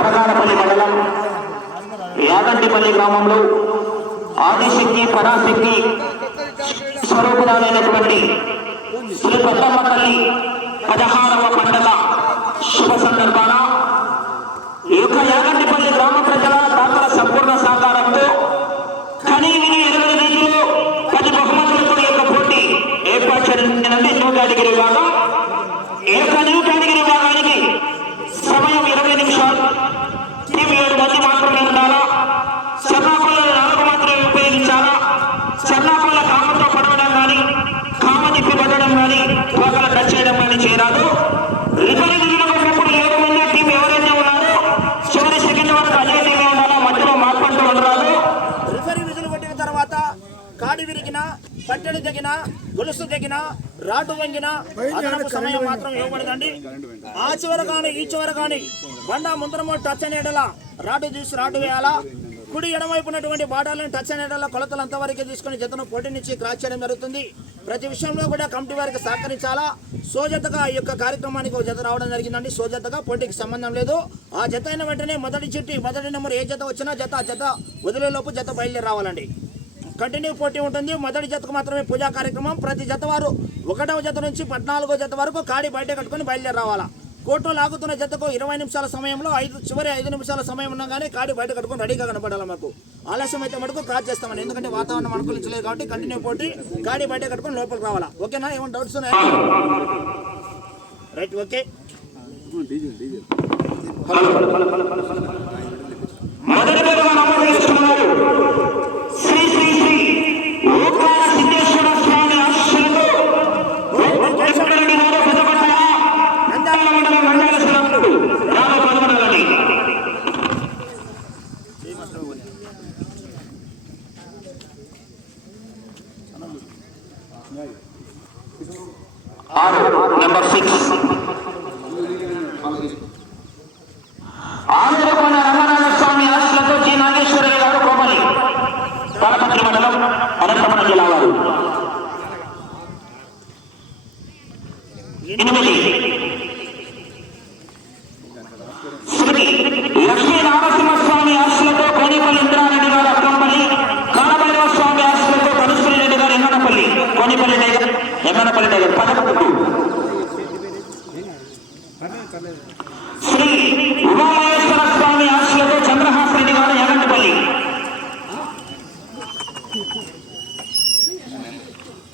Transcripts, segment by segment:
మరగానపల్లి మండలం యాగంటిపల్లి గ్రామంలో ఆదిశక్తి పరాశక్తి స్వరూపురాలైనటువంటి శ్రీ పెద్దమ్మ తల్లి పదహారవ పండగ శుభ సందర్భాన ఈ యొక్క యాగంటిపల్లి గ్రామ ప్రజల దాతల సంపూర్ణ సహకారంతో కనీ విని ఇరవై రీతిలో పది బహుమతులతో యొక్క పోటీ ఏర్పాటు చేయడం న్యూ కేటగిరీ విభాగం ఈ యొక్క న్యూ కేటగిరీ విభాగానికి సమయం ఇరవై నిమిషాలు టీం ఏడు మంది మాత్రమే ఉండాలా సన్నాపల్ల నాలుగు మాత్రమే ఉపయోగించాలా సన్నాపల్ల కామతో పడవడం కానీ కామ తిప్పి పడడం కానీ టచ్ చేయడం కానీ చేయరాదు దిగినప్పుడు ఏడు మంది టీం ఎవరైతే ఉన్నారో చివరి సెకండ్ వరకు అదే టీమే మధ్యలో మార్పంటూ ఉండరాదు. రిఫరీ కొట్టిన తర్వాత కాడి విరిగిన పట్టెడు తగిన గొలుసు తగిన రాటు వంగిన అదనపు సమయం మాత్రం ఇవ్వబడదండి. ఆ చివర కానీ ఈ చివర కానీ బండ ముందరమో టచ్ అనేటలా రాటు తీసి రాటు వేయాలా? కుడి ఎడమవైపు ఉన్నటువంటి బాటాలను టచ్ అనేటలా కొలతలు అంతవరకే తీసుకుని జతను పోటీ నుంచి క్రాస్ చేయడం జరుగుతుంది. ప్రతి విషయంలో కూడా కమిటీ వారికి సహకరించాలా? సోజతగా ఈ యొక్క కార్యక్రమానికి ఒక జత రావడం జరిగిందండి. సోజతగా పోటీకి సంబంధం లేదు. ఆ జత అయిన వెంటనే మొదటి చిట్టి మొదటి నెంబర్ ఏ జత వచ్చినా జత జత వదిలేలోపు జత బయలుదేరి రావాలండి కంటిన్యూ పోటీ ఉంటుంది. మొదటి జతకు మాత్రమే పూజా కార్యక్రమం. ప్రతి జత వారు ఒకటవ జత నుంచి పద్నాలుగో జత వరకు కాడి బయట కట్టుకొని బయలుదేరి రావాలా కోర్టు లాగుతున్న జతకు ఇరవై నిమిషాల సమయంలో ఐదు చివరి ఐదు నిమిషాల సమయం ఉన్నా కానీ కాడి బయట కట్టుకొని రెడీగా కనపడాలి మాకు. ఆలస్యం అయితే మటుకు క్రాస్ చేస్తామని ఎందుకంటే వాతావరణం అనుకూలించలేదు కాబట్టి కంటిన్యూ పోటీ కాడి బయట కట్టుకొని లోపలికి రావాలా. ఓకేనా? ఏమైనా డౌట్స్ ఉన్నాయా? రైట్ ఓకే మొదటి పేరుగా నమోదు చేసుకున్నారు శ్రీ శ్రీ శ్రీ ఓంకార సిద్ధేశ్వర స్వామి ఆశీస్సులతో వెంకటరెడ్డి గారు పెద్దపట్ల నంద్యాల మండలం మండల శ్రీరాముడు రామ పదమూడవది ఆరు నెంబర్ సిక్స్ ఆంధ్రకోణ రమణాల స్వామి ఆశలతో జి నాగేశ్వరయ్య గారు కోమలి తాళపత్రి మండలం అనంతపురం జిల్లా వారు ఎనిమిది. శ్రీ లక్ష్మీ నారసింహస్వామి ఆశలతో కోనిపల్లి ఇంద్రారెడ్డి గారు అక్కంపల్లి కాలభైరవ స్వామి ఆశలతో కనుశ్రీ రెడ్డి గారు ఎమ్మనపల్లి కోనిపల్లి టైగర్ ఎమ్మనపల్లి టైగర్ పదకొండు శ్రీ ఉమామహేశ్వర స్వామి ఆశలతో చంద్రహాస్ రెడ్డి గారు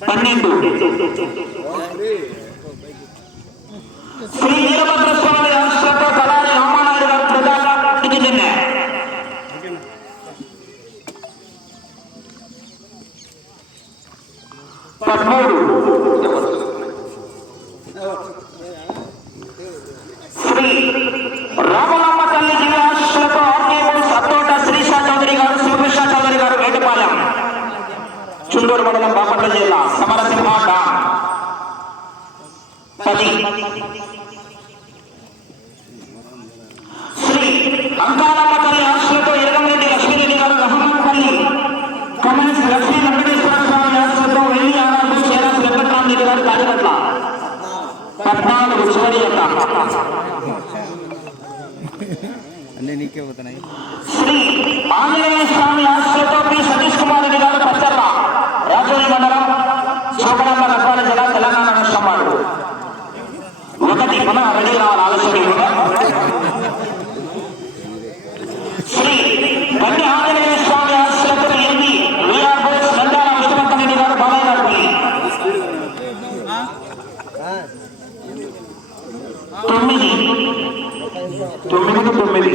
పన్నెండు. చుండూరు మండలం బాపట్ల జిల్లా సమరసింహ డామ్ పది అంకాలమ్మ తల్లి ఆశలతో ఇరగంరెడ్డి లక్ష్మీరెడ్డి గారు రహమాన్పల్లి కమ్యూనిస్ట్ లక్ష్మీ వెంకటేశ్వర స్వామి ఆశలతో వెళ్ళి ఆరాధన చేరాల్సి వెంకటరామరెడ్డి గారు కార్యకర్త. పద్నాలుగు చివరి యొక్క. అన్నీ నీకే పోతున్నాయి. శ్రీ ఆంజనేయ స్వామి ఆశ్రతో పి. సతీష్ కుమార్ రెడ్డి గారు పచ్చర్ల. రాజోలి మండలం శోభనాంబ రత్నాల జిల్లా తెలంగాణ రాష్ట్రం వాడు ఒకటి మన రెడీ తొమ్మిది తొమ్మిది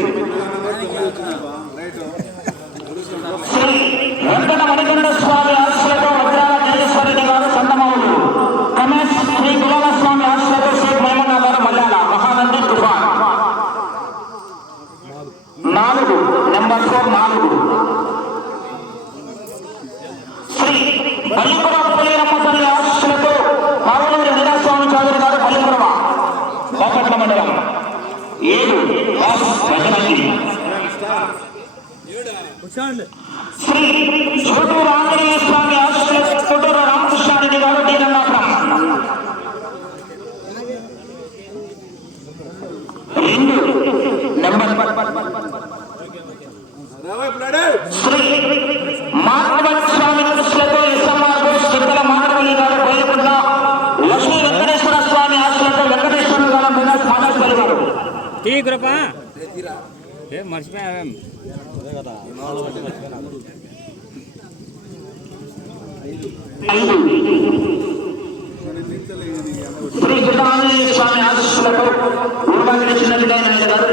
శ్రీ చోటూరు ఆంజనేయ స్వామి ఆశ్రయ చోటూరు రామకృష్ణారెడ్డి గారు దీనన్నాపురం రెండు నెంబర్ ఏం శ్రీ స్వామి నాయుడు గారు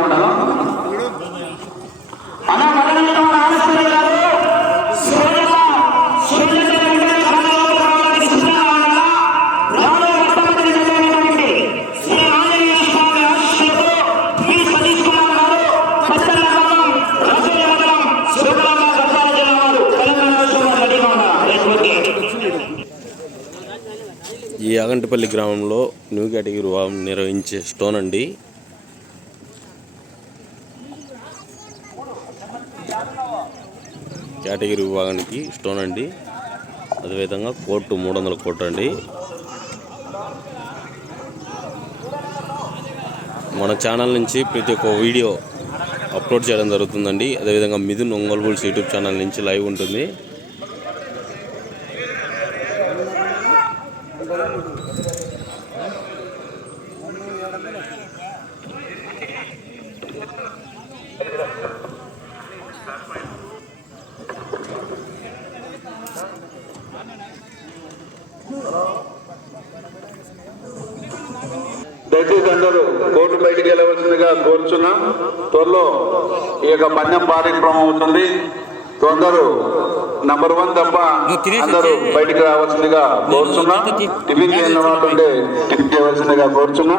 ఉండాలా ఈ అగంటిపల్లి గ్రామంలో న్యూ కేటగిరీ వివాహం నిర్వహించే స్టోన్ అండి. కేటగిరీ విభాగానికి స్టోన్ అండి. అదేవిధంగా కోర్టు మూడు వందల కోట్ అండి. మన ఛానల్ నుంచి ప్రతి ఒక్క వీడియో అప్లోడ్ చేయడం జరుగుతుందండి. అదేవిధంగా Mithun Ongole bulls YouTube channel నుంచి లైవ్ ఉంటుంది. దయచేసి అందరూ కోర్టు బయటికి వెళ్ళవలసిందిగా కోరుచున్నా. త్వరలో ఈ యొక్క పందెం కార్యక్రమం అవుతుంది. కొందరు నంబర్ వన్ తప్ప అందరూ బయటికి రావాల్సిందిగా కోరుచున్నా. టిఫిన్ చేయని వాళ్ళు ఉంటే టిఫిన్ చేయవలసిందిగా కోరుచున్నా.